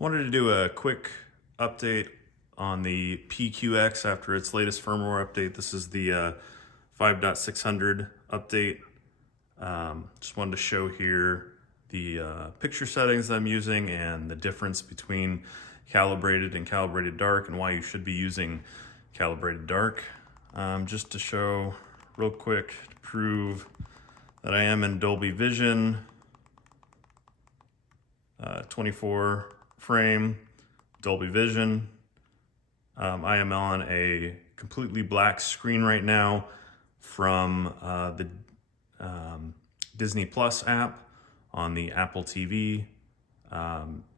Wanted to do a quick update on the PQX after its latest firmware update. This is the 5.600 update. Just wanted to show here the picture settings that I'm using and the difference between calibrated and calibrated dark and why you should be using calibrated dark. Just to show real quick to prove that I am in Dolby Vision, 24 frame Dolby Vision. I am on a completely black screen right now from the Disney Plus app on the Apple TV.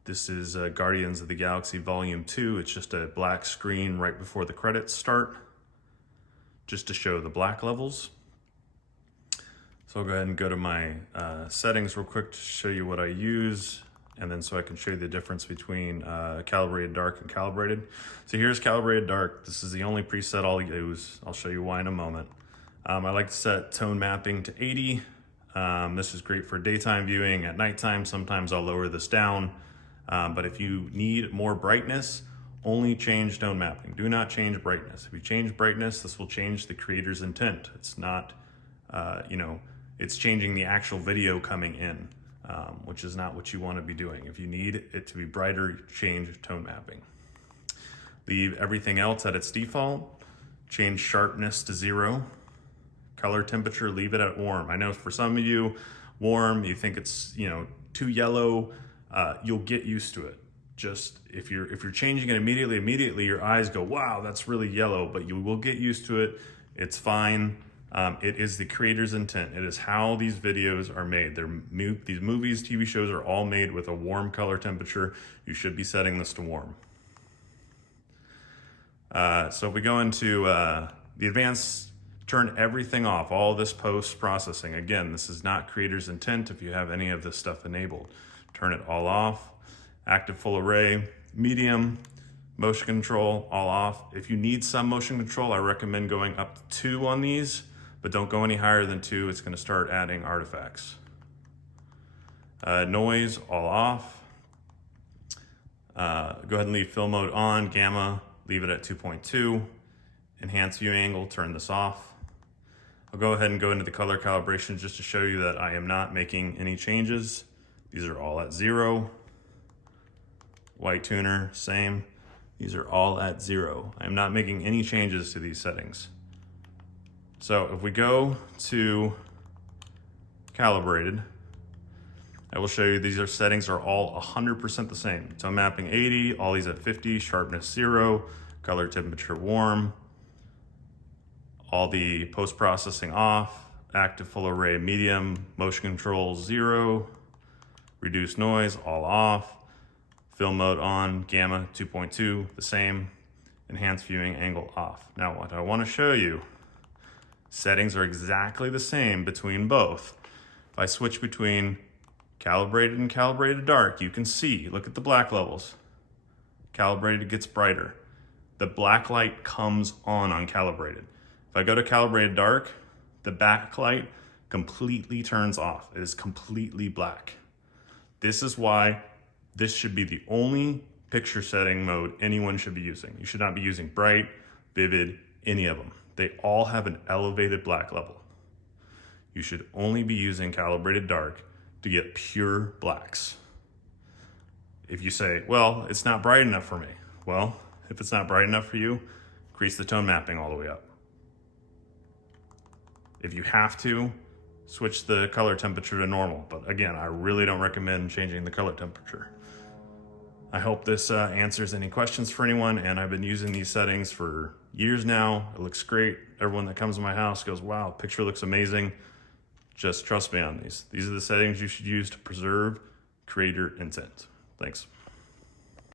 This is Guardians of the Galaxy Volume 2. It's just a black screen right before the credits start, just to show the black levels. So I'll go ahead and go to my settings real quick to show you what I use, and then so I can show you the difference between calibrated dark and calibrated. So here's calibrated dark. This is the only preset I'll use. I'll show you why in a moment. I like to set tone mapping to 80. This is great for daytime viewing. At nighttime, sometimes I'll lower this down. But if you need more brightness, only change tone mapping. Do not change brightness. If you change brightness, this will change the creator's intent. It's not, it's changing the actual video coming in, which is not what you want to be doing. If you need it to be brighter, change tone mapping. Leave everything else at its default. Change sharpness to 0. Color temperature, leave it at warm. I know for some of you, warm, you think it's too yellow. You'll get used to it. Just if you're changing it immediately your eyes go, wow, that's really yellow, but you will get used to it. It's fine. It is the creator's intent. It is how these videos are made. These movies, TV shows are all made with a warm color temperature. You should be setting this to warm. So if we go into the advanced, turn everything off, all this post-processing. Again, this is not creator's intent if you have any of this stuff enabled. Turn it all off. Active full array, medium, motion control, all off. If you need some motion control, I recommend going up to 2 on these, but don't go any higher than 2. It's gonna start adding artifacts. Noise, all off. Go ahead and leave fill mode on. Gamma, leave it at 2.2. Enhance view angle, turn this off. I'll go ahead and go into the color calibration just to show you that I am not making any changes. These are all at 0. White tuner, same. These are all at 0. I am not making any changes to these settings. So if we go to calibrated, I will show you these settings are all 100% the same. Tone mapping 80, all these at 50, sharpness 0, color temperature warm, all the post-processing off, active full array medium, motion control 0, reduce noise all off, film mode on, gamma 2.2, the same, enhance viewing angle off. Now what I want to show you, settings are exactly the same between both. If I switch between calibrated and calibrated dark, you can see, look at the black levels. Calibrated gets brighter. The black light comes on calibrated. If I go to calibrated dark, the backlight completely turns off. It is completely black. This is why this should be the only picture setting mode anyone should be using. You should not be using bright, vivid, any of them. They all have an elevated black level. You should only be using calibrated dark to get pure blacks. If you say, well, it's not bright enough for me. Well, if it's not bright enough for you, increase the tone mapping all the way up. If you have to, switch the color temperature to normal. But again, I really don't recommend changing the color temperature. I hope this answers any questions for anyone, and I've been using these settings for years now. It looks great. Everyone that comes to my house goes, wow, picture looks amazing. Just trust me on these. These are the settings you should use to preserve creator intent. Thanks.